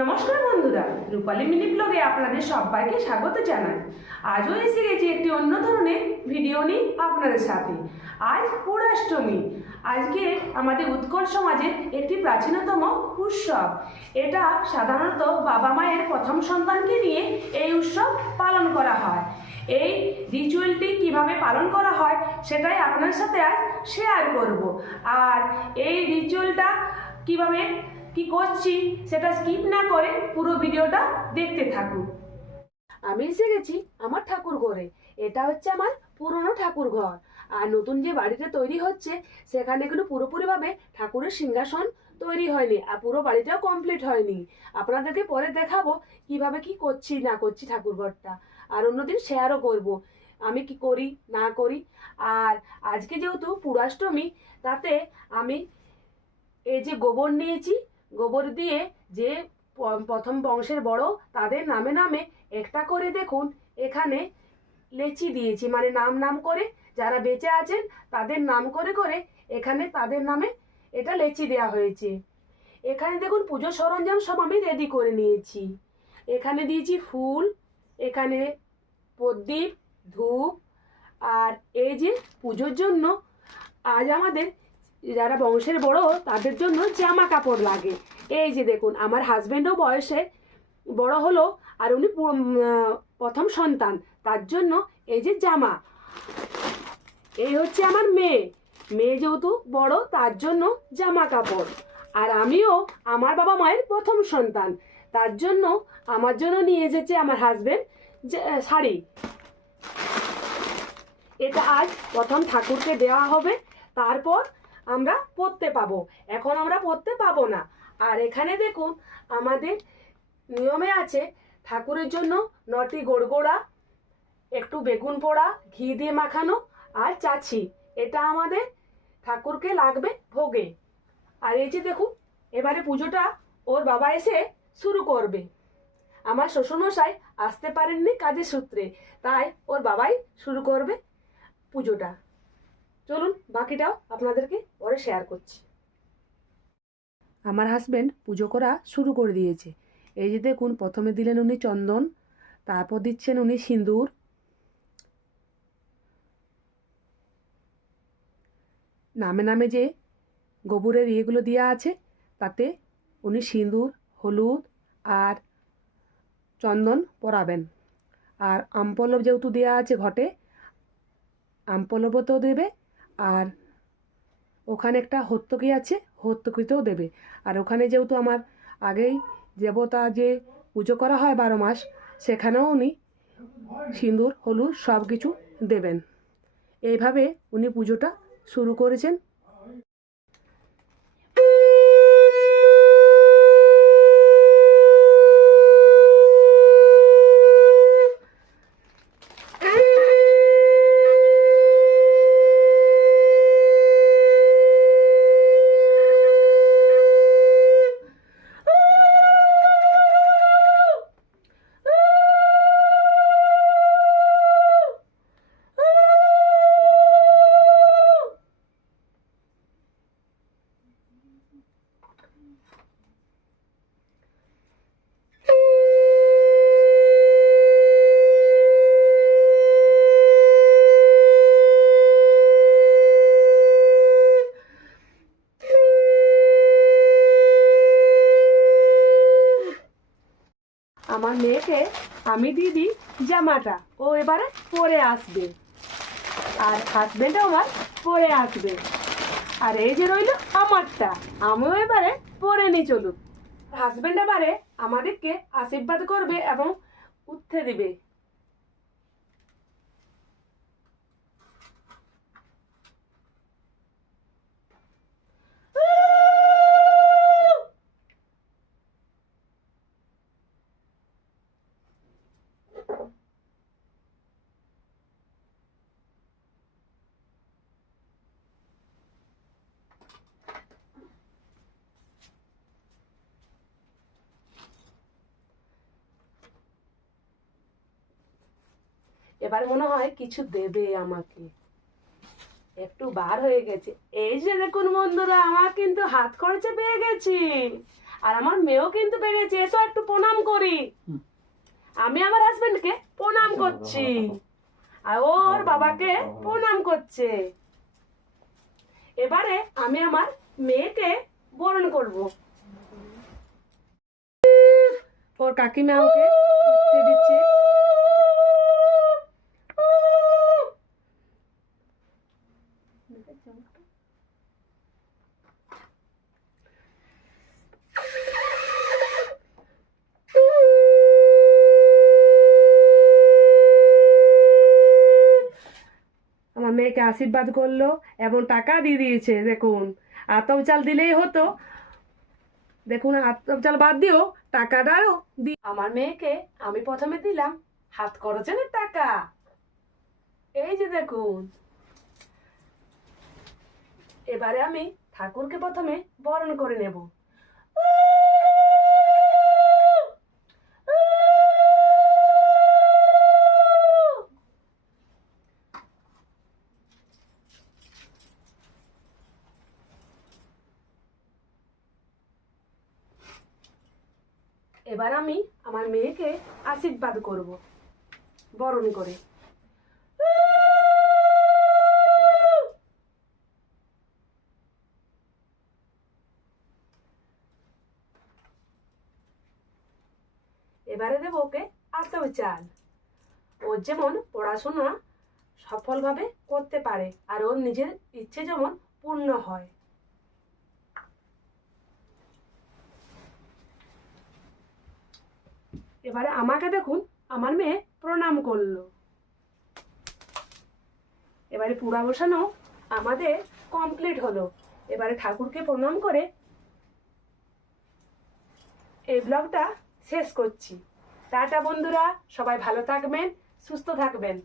নমস্কার বন্ধুরা, রূপালী মিনি ব্লগে আপনাদের সবাইকে স্বাগত জানাই। আজও এসে গেছি একটি অন্য ধরনের ভিডিও নিয়ে আপনাদের সাথে। আজ পৌরাষ্টমী। আজকে আমাদের উৎকল সমাজের একটি প্রাচীনতম উৎসব। এটা সাধারণত বাবা মায়ের প্রথম সন্তানকে নিয়ে এই উৎসব পালন করা হয়। এই রিচুয়ালটি কিভাবে পালন করা হয় সেটাই আপনার সাথে আজ শেয়ার করব। আর এই রিচুয়ালটা কিভাবে কি করছি সেটা স্কিপ না করে পুরো ভিডিওটা দেখতে থাকুন। আমি এসে গেছি আমার ঠাকুর ঘরে। এটা হচ্ছে আমার পুরনো ঠাকুর ঘর। আর নতুন যে বাড়িটা তৈরি হচ্ছে সেখানে কিন্তু পুরোপুরিভাবে ঠাকুরের সিংহাসন তৈরি হয়নি, আর পুরো বাড়িটাও কমপ্লিট হয়নি। আপনাদেরকে পরে দেখাবো কিভাবে কি করছি না করছি ঠাকুর ঘরটা, আর অন্যদিন শেয়ারও করব আমি কি করি না করি। আর আজকে যেহেতু পৌরাষ্টমী, তাতে আমি এই যে গোবর নিয়েছি, গোবর দিয়ে যে প্রথম বংশের বড় তাদের নামে নামে একটা করে দেখুন এখানে লেচি দিয়েছি, মানে নাম নাম করে যারা বেঁচে আছেন তাদের নাম করে করে এখানে তাদের নামে এটা লেচি দেওয়া হয়েছে। এখানে দেখুন পুজো সরঞ্জাম সব আমি রেডি করে নিয়েছি। এখানে দিয়েছি ফুল, এখানে প্রদীপ, ধূপ, আর এই যে পুজোর জন্য আজ আমাদের যারা বংশের বড় তাদের জন্য জামা কাপড় লাগে। এই যে দেখুন আমার হাজবেন্ডও বয়সে বড় হলো, আর উনি প্রথম সন্তান, তার জন্য এই যে জামা। এই হচ্ছে আমার মেয়ে, মেয়ে যেহেতু বড় তার জন্য জামা কাপড়। আর আমিও আমার বাবা মায়ের প্রথম সন্তান, তার জন্য আমার জন্য নিয়ে এসেছে আমার হাজবেন্ড শাড়ি। এটা আজ প্রথম ঠাকুরকে দেওয়া হবে, তারপর আমরা পড়তে পাবো। এখন আমরা পড়তে পাবো না। আর এখানে দেখুন আমাদের নিয়মে আছে ঠাকুরের জন্য 9টি গোড়গোড়া, একটু বেগুন পোড়া, ঘি দিয়ে মাখানো, আর চাছি। এটা আমাদের ঠাকুরকে লাগবে ভোগে। আর এই যে দেখুন এবারে পুজোটা ওর বাবা এসে শুরু করবে। আমার শ্বশুরমশাই আসতে পারেননি কাজের সূত্রে, তাই ওর বাবাই শুরু করবে পুজোটা। চলুন বাকিটাও আপনাদেরকে পরে শেয়ার করছি। আমার হাজব্যান্ড পুজো করা শুরু করে দিয়েছে। এই যে দেখুন প্রথমে দিলেন উনি চন্দন, তারপর দিচ্ছেন উনি সিঁদুর, নামে নামে যে গোবরের ইয়েগুলো দেওয়া আছে তাতে উনি সিঁদুর, হলুদ আর চন্দন পরাবেন। আর আমপল্লব যেহেতু দেওয়া আছে ঘটে, আমপল্লবতেও দেবে, আর ওখানে একটা হর্তকি আছে, হর্তকিতেও দেবে। আর ওখানে যেহেতু আমার আগেই দেবতা যে পুজো করা হয় 12 মাস, সেখানেও উনি সিঁদুর, হলুদ সব কিছু দেবেন। এইভাবে উনি পুজোটা শুরু করেছেন। আমার মেয়েকে আমি দিয়ে দিই জামাটা, ও এবারে পরে আসবে, আর হাজবেন্ডও আমার পরে আসবে। আর এই যে রইল আমারটা, আমিও এবারে পরে নিই। চলুন হাজবেন্ড এবারে আমাদেরকে আশীর্বাদ করবে এবং উঠতে দিবে। এবার মনে হয় কিছু দেবে আমাকে, একটু বার হয়ে গেছে। এই যে দেখুন বন্ধুরা, আমার কিন্তু হাত খরচে পেয়ে গেছি। আর আমার মেয়েও কিন্তু বেরিয়েছে, এসো একটু প্রণাম করি। আমি আমার হাজবেন্ডকে প্রণাম করছি আর ওর বাবাকে প্রণাম করছে। এবারে আমি আমার মেয়েকে বরণ করব। ওর কাকিমা ওকে উঠতে দিচ্ছে। আমার মেয়েকে আশীর্বাদ করলো এবং টাকা দিয়ে দিয়েছে। দেখুন, আতপ চাল দিলেই হতো, দেখুন আতপ চাল বাদ দিও টাকাটাও দি। আমার মেয়েকে আমি প্রথমে দিলাম হাত খরচের টাকা, এই যে দেখুন। এবারে আমি ঠাকুরকে প্রথমে বরণ করে নেব। এবার আমি আমার মেয়েকে আশীর্বাদ করব বরণ করে। এবারে দেবো ওকে আতপ চাল। ওর যেমন পড়াশোনা সফলভাবে করতে পারে আর ওর নিজের ইচ্ছে যেমন পূর্ণ হয়। এবারে আমাকে দেখুন, আমার মেয়ে প্রণাম করলো। এবারে পুরা বসানো আমাদের কমপ্লিট হলো। এবারে ঠাকুরকে প্রণাম করে এই ব্লগটা শেষ করছি। টাটা বন্ধুরা, সবাই ভালো থাকবেন, সুস্থ থাকবেন।